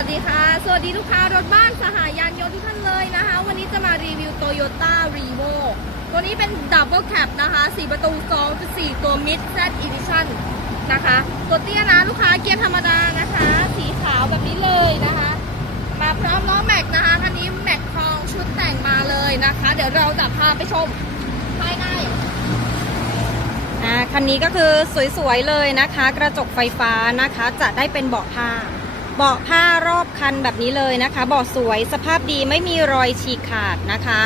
สวัสดีค่ะ สวัสดีลูกค้ารถบ้านสหายานยนต์ทุกท่านเลยนะคะ วันนี้จะมารีวิว Toyota r e v o ตัวนี้เป็น Double Cab นะคะ 4 ประตู2.4ตัว Mid Z Edition นะคะ ตัวเตี้ยนะลูกค้าเกียร์ธรรมดานะคะ สีขาวแบบนี้เลยนะคะ มาพร้อมล้อแม็กนะคะคันนี้แม็กทองชุดแต่งมาเลยนะคะ เดี๋ยวเราจะพาไปชมภายในอ่าคันนี้ก็คือสวยๆเลยนะคะ กระจกไฟฟ้านะคะ จะได้เป็นเบาะผ้า เบาะผ้ารอบคันแบบนี้เลยนะคะเบาะสวยสภาพดีไม่มีรอยฉีกขาดนะคะ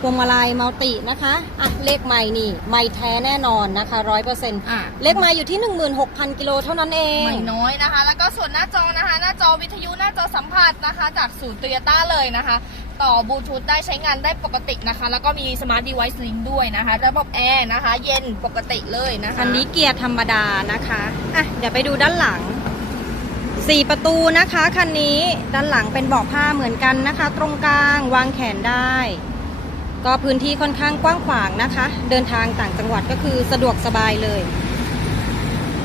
พวงมาลัยมัลตินะคะอะเลขไม่นี่ไม่แท้แน่นอนนะคะร้อยเปอร์เซ็นต์อะเลขไม่อยู่ที่ 16,000 กิโลเท่านั้นเองไม่น้อยนะคะ แล้วก็ส่วนหน้าจอนะคะ หน้าจอวิทยุหน้าจอสัมผัสนะคะ จากศูนย์โตโยต้าเลยนะคะ ต่อบลูทูธได้ใช้งานได้ปกตินะคะ แล้วก็มีสมาร์ทดีไวซ์ลิงด้วยนะคะ ระบบแอร์นะคะ เย็นปกติเลยนะคะคันนี้เกียร์ธรรมดานะคะอะเดี๋ยวไปดูด้านหลัง 4 ประตูนะคะคันนี้ด้านหลังเป็นเบาะผ้าเหมือนกันนะคะ ตรงกลางวางแขนได้ ก็พื้นที่ค่อนข้างกว้างขวางนะคะ เดินทางต่างจังหวัดก็คือสะดวกสบายเลย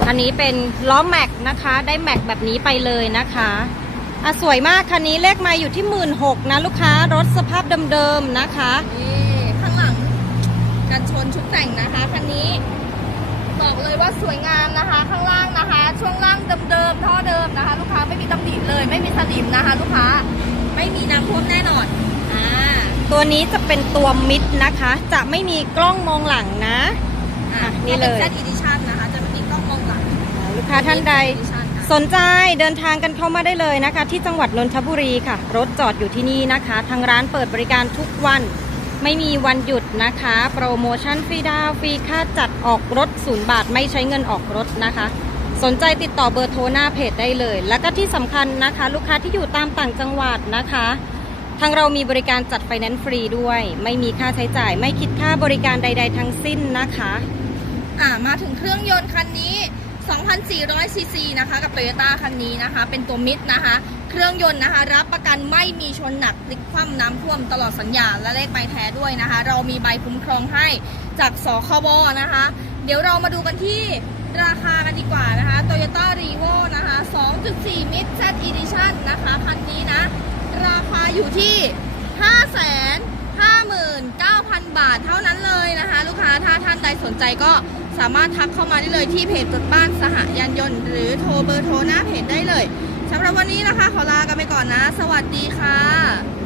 คันนี้เป็นล้อแม็กนะคะ ได้แม็กแบบนี้ไปเลยนะคะอะสวยมากคันนี้เลขมาอยู่ที่หมื่นหกนะลูกค้ารถสภาพเดิมๆนะคะนี่ข้างหลังกันชนชุดแต่งนะคะคันนี้บอกเลยว่าสวยงามนะคะข้างหล่าง ช่วงล่างเดิมๆท่อเดิมนะคะ ลูกค้าไม่มีตำหนิเลย ไม่มีสนิมนะคะ ลูกค้าไม่มีน้ำท่วมแน่นอนอ่าตัวนี้จะเป็นตัวมิดนะคะ จะไม่มีกล้องมองหลังนะอะอะนี่เลยถ้าเป็น Z Edition นะคะ จะไม่มีกล้องมองหลังลูกค้าท่านใด Edition ค่ะสนใจเดินทางกันเข้ามาได้เลยนะคะ ที่จังหวัดนนทบุรีค่ะ รถจอดอยู่ที่นี่นะคะ ทางร้านเปิดบริการทุกวันไม่มีวันหยุดนะคะ โปรโมชั่นฟรีดาวน์ฟรีค่าจัดออกรถศูนย์บาท ไม่ใช้เงินออกรถนะคะ สนใจติดต่อเบอร์โทรหน้าเพจได้เลย แล้วก็ที่สำคัญนะคะ ลูกค้าที่อยู่ตามต่างจังหวัดนะคะ ทางเรามีบริการจัดไฟแนนซ์ฟรีด้วย ไม่มีค่าใช้จ่าย ไม่คิดค่าบริการใด ๆ ทั้งสิ้นนะคะ อ่ามาถึงเครื่องยนต์คันนี้ 2,400 ซีซีนะคะ กับ Toyota คันนี้นะคะ เป็นตัวมิดนะคะ เครื่องยนต์นะคะ รับประกันไม่มีชนหนักพลิกคว่ำน้ำท่วมตลอดสัญญาและเลขใบแท้ด้วยนะคะ เรามีใบคุ้มครองให้จากสคบนะคะ เดี๋ยวเรามาดูกันที่ ราคากันดีกว่านะคะ Toyota r e v o นะคะ 2.4 Mid Z Edition นะคะ คันนี้นะ ราคาอยู่ที่ 5 5 9 0 0 0 บาทเท่านั้นเลยนะคะ ลูกค้าถ้าท่านใดสนใจก็สามารถทักเข้ามาได้เลยที่เพจรถบ้านสหยานยนต์ หรือโทรเบอร์โทรหน้าเพจได้เลยสำหรับวันนี้นะคะขอลากันไปก่อนนะ สวัสดีค่ะ